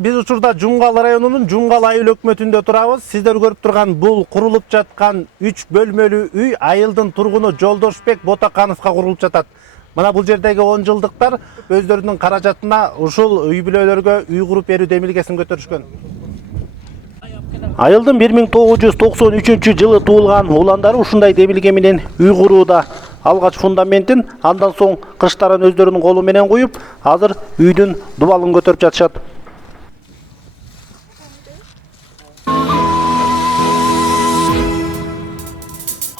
Биз учурда Жумгал районунун Жумгал айыл өкмөтүндө турабыз. Сиздер көрүп турган бул курулуп жаткан 3 бөлмөлүү үй айылдын тургуну Жолдошбек Ботакановго курулуп жатат. Мына бул жердеги 10 жылдыктар өздөрүнүн каражатына ушул үй бүлөлөргө үй куруп берүү демилгесин көтөрүшкөн. Айылдын 1993 жылы туулган уландары ушундай демилге менен үй курууда. Алгач фундаментин, андан соң кыштарын өздөрүнүн колу менен куюп, азыр үйдүн дубалын көтөрүп жатышат.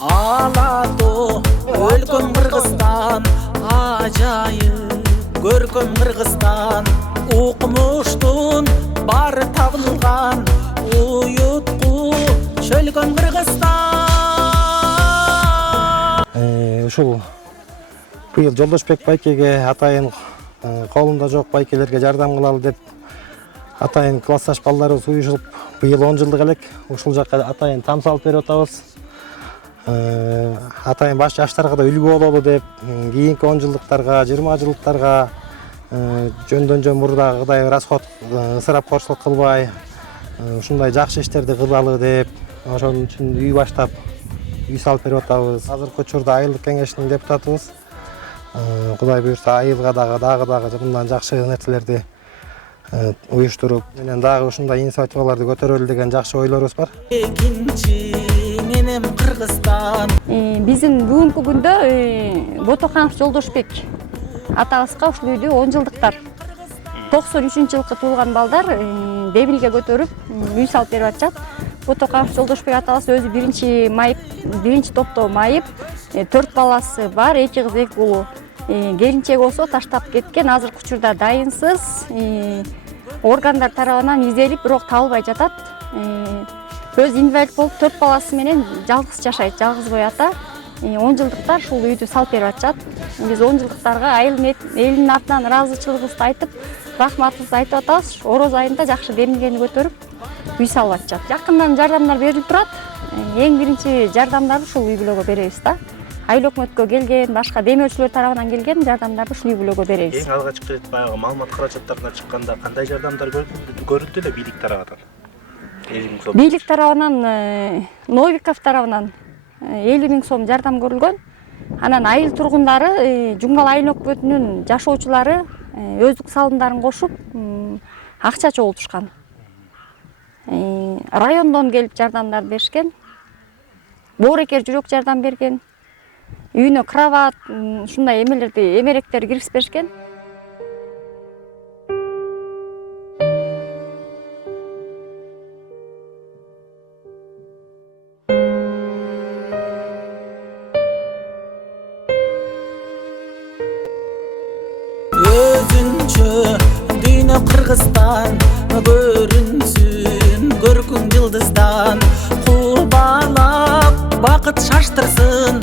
Алато, өлкөм Кыргызстан, ажайып көркөм Кыргызстан, укмуштун бары табылган, уютку чөлкөм Кыргызстан. Ушул быйыл Жолдошбек байкеге атайын колунда жок байкелерге жардам кылалы деп атайын классташ балдарыбыз уюшулуп быйыл 10 жылдык элек ушул жакка атайын там салып берип атабыз. Атайын баш жаштарга да үлгү бололу деп кийинки 10 жылдыктарга, 20 жылдыктарга жөндөн жөн мурдагыдай расход ысырапкорчулук кылбай ушундай жакшы иштерди кылалы деп ошон үчүн үй баштап үй салып берип атабыз. Азыркы учурда айылдык кеңештин депутатыбыз. Кудай буюрса айылга дагы мындан жакшы нерселерди уюштуруп, менен дагы ушундай инициативаларды көтөрөлү деген жакшы ойлорубуз бар. Менем Кыргызстан. Биздин бүгүнкү күндө Ботаканов Жолдошбек атабызга ушул үйдү 10 жылдыктар 93-жылкы туулган балдар демилге көтөрүп үй салып берип атышат. Ботаканов Жолдошбек атабыз өзү биринчи топто майып, 4 баласы бар, 2 кыз 2 уулу. Келинчеги болсо таштап кеткен, азыркы учурда дайынсыз, органдар тарабынан изделип, бирок табылбай жатат. Өз инвалид болуп 4 баласы менен жалгыз жашайт, жалгыз бой ата. 10 жылдыктар ушул үйдү салып берип атышат. Биз 10 жылдыктарга айылдын элинин атынан ыраазычылыгыбызды айтып, рахматыбызды айтып атабыз. Ороз айында жакшы демилгени көтөрүп үй салып атышат. Жакындан жардамдар берилип турат. Эң биринчи жардамдарды ушул үй бүлөгө беребиз да. Айыл өкмөткө келген, башка демөөлчүлөр тарабынан келген жардамдарды ушул үй бүлөгө беребиз. Эң алгачкы баягы маалымат каражаттарына чыкканда кандай жардамдар көрүлдү эле бийлик тарабынан? Бийлик тарабынан, Новиков тарабынан 50 000 сом жардам көрүлгөн. Анан айыл тургундары, Жумгал айыл өкмөтүнүн жашоочулары өздүк салымдарын кошуп, акча чогултушкан. Райондон келип жардамдар беришкен. Боорекер жүрөк жардам берген. Үйүнө кровать, ушундай эмеректер киргизип беришкен. Өзүнчө дүйнө Кыргызстан көрүнсүн көркүң жылдыздан, кубалап бакыт шаштырсын